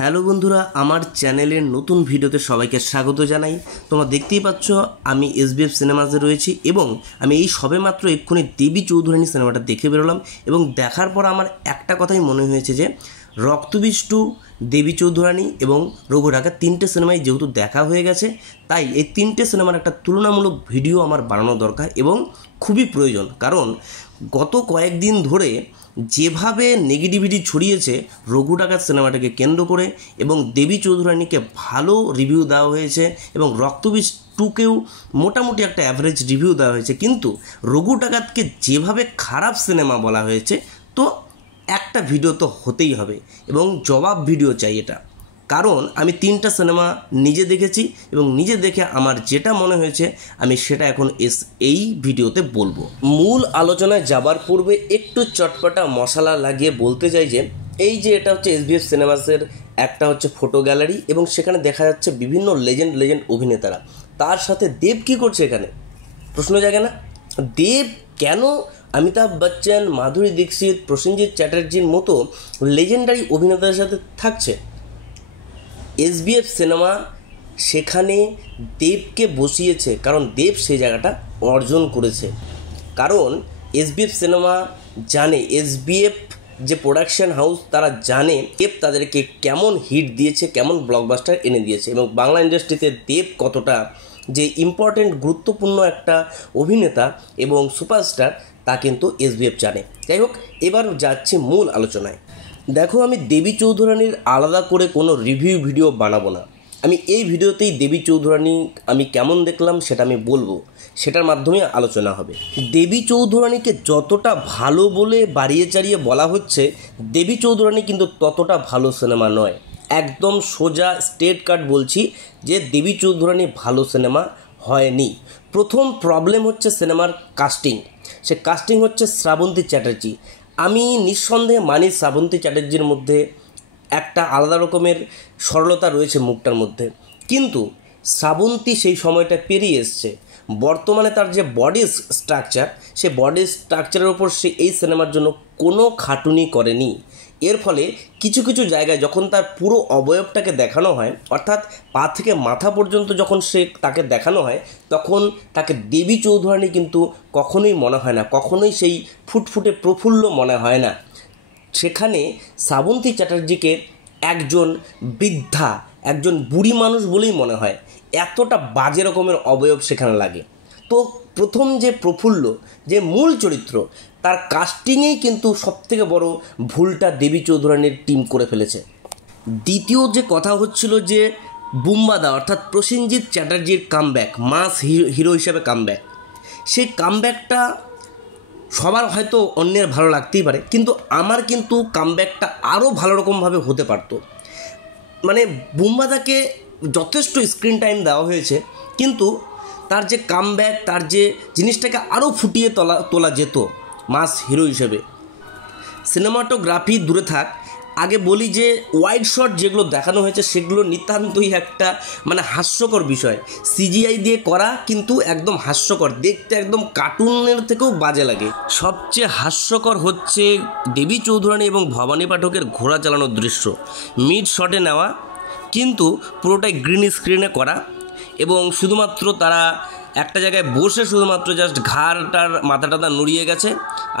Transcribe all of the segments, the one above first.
Hello বন্ধুরা, আমার চ্যানেলের নতুন ভিডিওতে সবাইকে স্বাগত জানাই। তোমরা দেখতেই পাচ্ছ আমি এসবিএফ সিনেমাসে রয়েছি এবং আমি এই সবেমাত্র এক্ষুনি দেবী চৌধুরানী সিনেমাটা দেখে বেরোলাম এবং দেখার পর আমার একটা কথাই মনে হয়েছে যে রক্তবীজ 2, দেবী চৌধুরানী এবং রঘু ডাকাত তিনটে সিনেমাই যেহেতু দেখা হয়ে গেছে, তাই এই তিনটে সিনেমার একটা তুলনামূলক ভিডিও আমার বানানো দরকার এবং খুবই প্রয়োজন। কারণ গত কয়েকদিন ধরে যেভাবে নেগেটিভিটি ছড়িয়েছে রঘু ডাকাত সিনেমাটাকে কেন্দ্র করে এবং দেবী চৌধুরানীকে ভালো রিভিউ দেওয়া হয়েছে এবং রক্তবীজ 2কেও মোটামুটি একটা অ্যাভারেজ রিভিউ দেওয়া হয়েছে, কিন্তু রঘু ডাকাতকে যেভাবে খারাপ সিনেমা বলা হয়েছে, তো একটা ভিডিও তো হতেই হবে এবং জবাব ভিডিও চাই এটা। কারণ আমি তিনটা সিনেমা নিজে দেখেছি এবং নিজে দেখে আমার যেটা মনে হয়েছে আমি সেটা এখন এই ভিডিওতে বলবো। মূল আলোচনায় যাবার পূর্বে একটু চটপটা মশলা লাগিয়ে বলতে চাই যে এই যে এটা হচ্ছে এসবিএফ সিনেমাসের একটা হচ্ছে ফটো গ্যালারি এবং সেখানে দেখা যাচ্ছে বিভিন্ন লেজেন্ড অভিনেতারা। তার সাথে দেব কী করছে এখানে প্রশ্ন জাগে না? দেব কেন অমিতাভ বচ্চন, মাধুরী দীক্ষিত, প্রসেনজিৎ চ্যাটার্জির মতো লেজেন্ডারি অভিনেতাদের সাথে থাকছে? এসবিএফ সিনেমা সেখানে দেবকে বসিয়েছে কারণ দেব সেই জায়গাটা অর্জন করেছে। কারণ এসবিএফ সিনেমা জানে, এসবিএফ যে প্রোডাকশন হাউস তারা জানে দেব তাদেরকে কেমন হিট দিয়েছে, কেমন ব্লকবাস্টার এনে দিয়েছে এবং বাংলা ইন্ডাস্ট্রিতে দেব কতটা যে ইম্পর্টেন্ট গুরুত্বপূর্ণ একটা অভিনেতা এবং সুপারস্টার তা কিন্তু এসবিএফ জানে। যাই হোক, এবার যাচ্ছি মূল আলোচনায়। দেখো, আমি দেবী চৌধুরানীর আলাদা করে কোনো রিভিউ ভিডিও বানাবো না। আমি এই ভিডিওতেই দেবী চৌধুরানী আমি কেমন দেখলাম সেটা আমি বলবো, সেটার মাধ্যমে আলোচনা হবে। দেবী চৌধুরানীকে যতটা ভালো বলে বাড়িয়ে চাড়িয়ে বলা হচ্ছে, দেবী চৌধুরানী কিন্তু ততটা ভালো সিনেমা নয়। একদম সোজা স্ট্রেট কাট বলছি যে দেবী চৌধুরানী ভালো সিনেমা হয়নি। প্রথম প্রবলেম হচ্ছে সিনেমার কাস্টিং। সে কাস্টিং হচ্ছে শ্রাবন্তী চ্যাটার্জি। আমি নিঃসন্দেহে মানি শ্রাবন্তী চ্যাটার্জির মধ্যে একটা আলাদা রকমের সরলতা রয়েছে মুখটার মধ্যে, কিন্তু শ্রাবন্তী সেই সময়টা পেরিয়ে এসছে। বর্তমানে তার যে বডি স্ট্রাকচার, সে বডি স্ট্রাকচারের ওপর সে এই সিনেমার জন্য কোনো খাটুনি করেনি। এর ফলে কিছু কিছু জায়গায় যখন তার পুরো অবয়বটাকে দেখানো হয়, অর্থাৎ পা থেকে মাথা পর্যন্ত যখন তাকে দেখানো হয়, তখন তাকে দেবী চৌধুরানী কিন্তু কখনোই মনে হয় না, কখনোই সেই ফুটফুটে প্রফুল্ল মনে হয় না। সেখানে শ্রাবন্তী চ্যাটার্জিকে একজন বৃদ্ধা, একজন বুড়ি মানুষ বলেই মনে হয়, এতটা বাজে রকমের অবয়ব সেখানে লাগে। তো প্রথম যে প্রফুল্ল, যে মূল চরিত্র, তার কাস্টিংয়েই কিন্তু সবথেকে বড় ভুলটা দেবী চৌধুরানীর টিম করে ফেলেছে। দ্বিতীয় যে কথা হচ্ছিল যে বুম্বাদা অর্থাৎ প্রসেনজিৎ চ্যাটার্জির কামব্যাক, মাস হিরো হিসাবে কামব্যাক, সেই কামব্যাকটা সবার হয়তো অন্যের ভালো লাগতেই পারে, কিন্তু আমার কিন্তু কামব্যাকটা আরও ভালো রকমভাবে হতে পারত। মানে বুম্বাদাকে যথেষ্ট স্ক্রিন টাইম দেওয়া হয়েছে, কিন্তু তার যে কামব্যাক, তার যে জিনিসটাকে আরও ফুটিয়ে তোলা যেত মাস হিরো হিসেবে। সিনেমাটোগ্রাফি দূরে থাক, আগে বলি যে ওয়াইড শট যেগুলো দেখানো হয়েছে সেগুলো নিতান্তই একটা হাস্যকর বিষয়। সিজিআই দিয়ে করা, কিন্তু একদম হাস্যকর, দেখতে একদম কার্টুনের থেকেও বাজে লাগে। সবচেয়ে হাস্যকর হচ্ছে দেবী চৌধুরানী এবং ভবানী পাঠকের ঘোড়া চালানোর দৃশ্য, মিড শটে নেওয়া, কিন্তু পুরোটাই গ্রিন স্ক্রিনে করা এবং শুধুমাত্র তারা একটা জায়গায় বসে শুধুমাত্র জাস্ট ঘাড়টার মাথাটা নড়িয়ে গেছে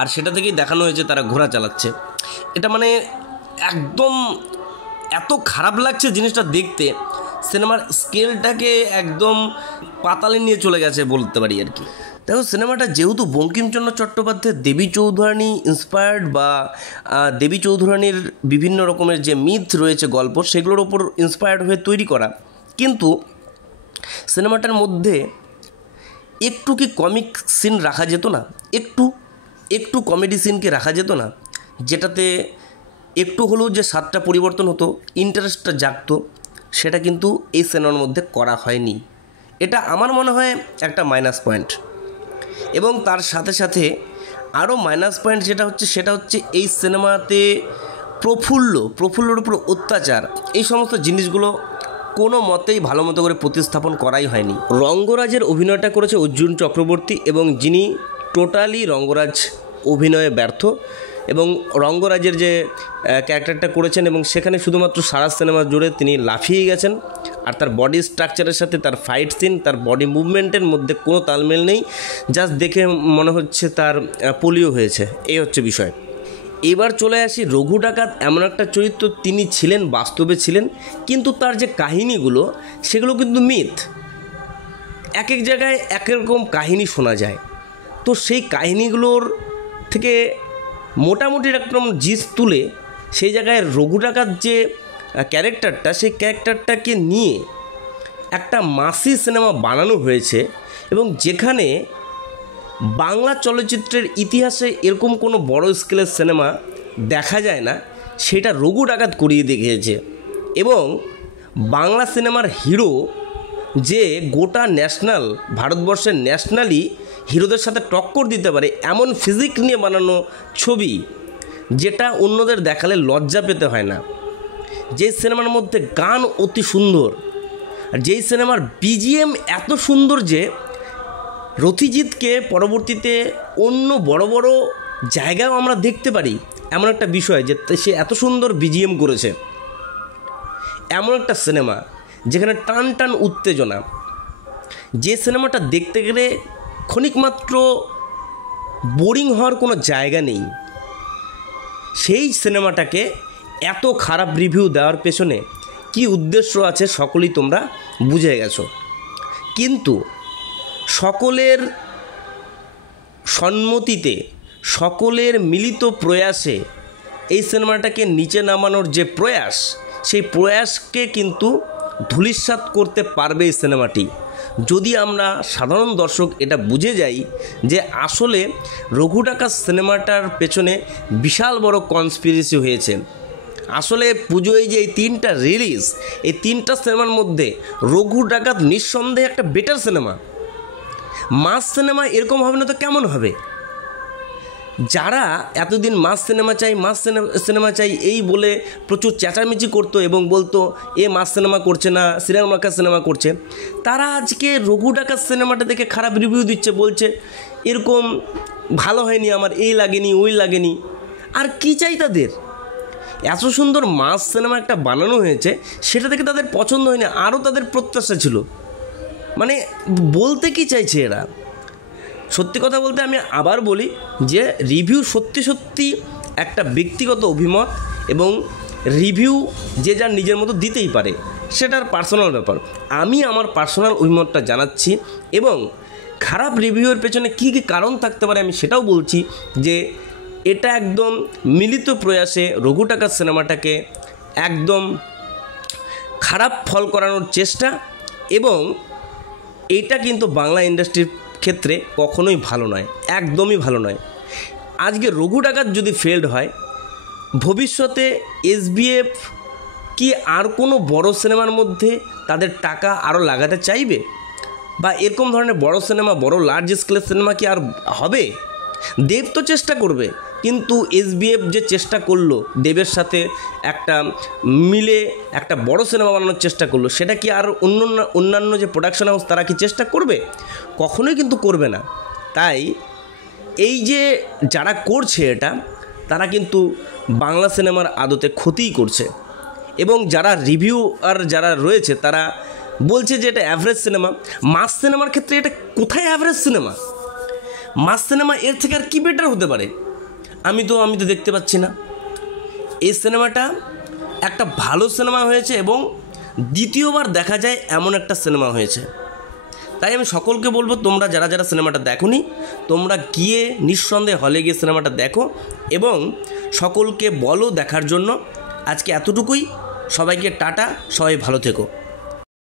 আর সেটা থেকেই দেখানো হয়েছে তারা ঘোড়া চালাচ্ছে। এটা একদম এত খারাপ লাগছে জিনিসটা দেখতে, সিনেমার স্কেলটাকে একদম পাতালে নিয়ে চলে গেছে বলতে পারি আর কি। দেখো, সিনেমাটা যেহেতু বঙ্কিমচন্দ্র চট্টোপাধ্যায়ের দেবী চৌধুরানী ইন্সপায়ার্ড বা দেবী চৌধুরানীর বিভিন্ন রকমের যে মিথ রয়েছে, গল্প, সেগুলোর ওপর ইন্সপায়ার্ড হয়ে তৈরি করা, কিন্তু সিনেমাটার মধ্যে একটু কি কমিক সিন রাখা যেত না? একটু কমেডি সিনকে রাখা যেত না, যেটাতে একটু হলেও যে স্বাদটা পরিবর্তন হতো, ইন্টারেস্টটা জাগতো? সেটা কিন্তু এই সিনেমার মধ্যে করা হয়নি। এটা আমার মনে হয় একটা মাইনাস পয়েন্ট। এবং তার সাথে সাথে আরও মাইনাস পয়েন্ট সেটা হচ্ছে এই সিনেমাতে প্রফুল্লর উপর অত্যাচার, এই সমস্ত জিনিসগুলো কোনো মতেই ভালো মতো করে প্রতিস্থাপন করাই হয়নি। রঙ্গরাজের অভিনয়টা করেছে অর্জুন চক্রবর্তী এবং যিনি টোটালি রঙ্গরাজ অভিনয়ে ব্যর্থ এবং রঙ্গরাজের যে ক্যারেক্টারটা করেছেন, এবং সেখানে শুধুমাত্র সারা সিনেমা জুড়ে তিনি লাফিয়ে গেছেন। আর তার বডি স্ট্রাকচারের সাথে তার ফাইট সিন, তার বডি মুভমেন্টের মধ্যে কোনো তালমেল নেই। জাস্ট দেখে মনে হচ্ছে তার পোলিও হয়েছে, এই হচ্ছে বিষয়। এবার চলে আসি, রঘু ডাকাত এমন একটা চরিত্র, তিনি ছিলেন, বাস্তবে ছিলেন, কিন্তু তার যে কাহিনীগুলো সেগুলো কিন্তু মিথ। এক এক জায়গায় এক রকম কাহিনী শোনা যায়। তো সেই কাহিনীগুলোর থেকে মোটামুটি একদম জিস তুলে সেই জায়গায় রঘু ডাকাত যে ক্যারেক্টারটা, সেই ক্যারেক্টারটাকে নিয়ে একটা মাসি সিনেমা বানানো হয়েছে, এবং যেখানে বাংলা চলচ্চিত্রের ইতিহাসে এরকম কোনো বড় স্কেলের সিনেমা দেখা যায় না, সেটা রঘু ডাকাত করিয়ে দেখিয়েছে। এবং বাংলা সিনেমার হিরো যে গোটা ন্যাশনাল, ভারতবর্ষের ন্যাশনালি হিরোদের সাথে টক্কর দিতে পারে এমন ফিজিক নিয়ে বানানো ছবি, যেটা অন্যদের দেখালে লজ্জা পেতে হয় না। যেই সিনেমার মধ্যে গান অতি সুন্দর, আর যেই সিনেমার বিজিএম এত সুন্দর যে রথিজিৎকে পরবর্তীতে অন্য বড় বড় জায়গায়ও আমরা দেখতে পারি, এমন একটা বিষয় যে সে এত সুন্দর বিজিএম করেছে। এমন একটা সিনেমা যেখানে টান টান উত্তেজনা, যে সিনেমাটা দেখতে গেলে ক্ষণিকমাত্র বোরিং হওয়ার কোনো জায়গা নেই, সেই সিনেমাটাকে এত খারাপ রিভিউ দেওয়ার পেছনে কি উদ্দেশ্য আছে সকলেই তোমরা বুঝে গেছো। কিন্তু সকলের সম্মতিতে, সকলের মিলিত প্রয়াসে এই সিনেমাটাকে নিচে নামানোর যে প্রয়াস, সেই প্রয়াসকে কিন্তু ধূলিসাৎ করতে পারবে এই সিনেমাটি, যদি আমরা সাধারণ দর্শক এটা বুঝে যাই যে আসলে রঘু ডাকাত সিনেমাটার পেছনে বিশাল বড় কনস্পিরেসি হয়েছে। আসলে পুজোয় যে এই 3টা রিলিজ, এই 3টা সিনেমার মধ্যে রঘু ডাকাত নিঃসন্দেহে একটা বেটার সিনেমা। মাস সিনেমা এরকম হবে না তো কেমন হবে? যারা এতদিন মাস সিনেমা চাই, মাস সিনেমা চাই এই বলে প্রচুর চেঁচামেচি করতো এবং বলতো এ মাস সিনেমা করছে না, সিরিয়াল মার্কা সিনেমা করছে, তারা আজকে রঘু ডাকাত সিনেমাটা দেখে খারাপ রিভিউ দিচ্ছে, বলছে এরকম ভালো হয়নি, আমার এই লাগেনি, ওই লাগেনি। আর কি চাই তাদের? এত সুন্দর মাস সিনেমা একটা বানানো হয়েছে, সেটা দেখে তাদের পছন্দ হয়নি, আরও তাদের প্রত্যাশা ছিল। মানে বলতে কি চাইছে এরা? সত্যি কথা বলতে আমি আবার বলি যে রিভিউ সত্যি সত্যি একটা ব্যক্তিগত অভিমত, এবং রিভিউ যে যার নিজের মতো দিতেই পারে, সেটার পার্সোনাল ব্যাপার। আমি আমার পার্সোনাল অভিমতটা জানাচ্ছি, এবং খারাপ রিভিউয়ের পেছনে কী কী কারণ থাকতে পারে আমি সেটাও বলছি। যে এটা একদম মিলিত প্রয়াসে রঘু ডাকাত সিনেমাটাকে একদম খারাপ ফল করানোর চেষ্টা, এবং এটা কিন্তু বাংলা ইন্ডাস্ট্রির ক্ষেত্রে কখনোই ভালো নয়, একদমই ভালো নয়। আজকে রঘু ডাকাত যদি ফেলড হয়, ভবিষ্যতে এসবিএফ কি আর কোনো বড় সিনেমার মধ্যে তাদের টাকা আরও লাগাতে চাইবে? বা এরকম ধরনের বড় সিনেমা, বড় লার্জ স্কেলের সিনেমা কি আর হবে? দেব তো চেষ্টা করবে, কিন্তু এসবিএফ যে চেষ্টা করলো দেবের সাথে একটা মিলে একটা বড় সিনেমা বানানোর চেষ্টা করলো, সেটা কি আর অন্যান্য যে প্রোডাকশন হাউস তারা কি চেষ্টা করবে? কখনোই কিন্তু করবে না। তাই এই যে যারা করছে এটা, তারা কিন্তু বাংলা সিনেমার আদতে ক্ষতিই করছে। এবং যারা রিভিউ আর যারা রয়েছে তারা বলছে যে এটা অ্যাভারেজ সিনেমা। মাস সিনেমার ক্ষেত্রে এটা কোথায় অ্যাভারেজ সিনেমা? মাস সিনেমা এর থেকে আর কি বেটার হতে পারে? আমি তো দেখতে পাচ্ছি না। এই সিনেমাটা একটা ভালো সিনেমা হয়েছে, এবং দ্বিতীয়বার দেখা যায় এমন একটা সিনেমা হয়েছে। তাই আমি সকলকে বলবো, তোমরা যারা যারা সিনেমাটা দেখোনি, তোমরা গিয়ে নিঃসন্দেহে হলে গিয়ে সিনেমাটা দেখো, এবং সকলকে বলো দেখার জন্য। আজকে এতটুকুই। সবাইকে টাটা, সবাই ভালো থেকো।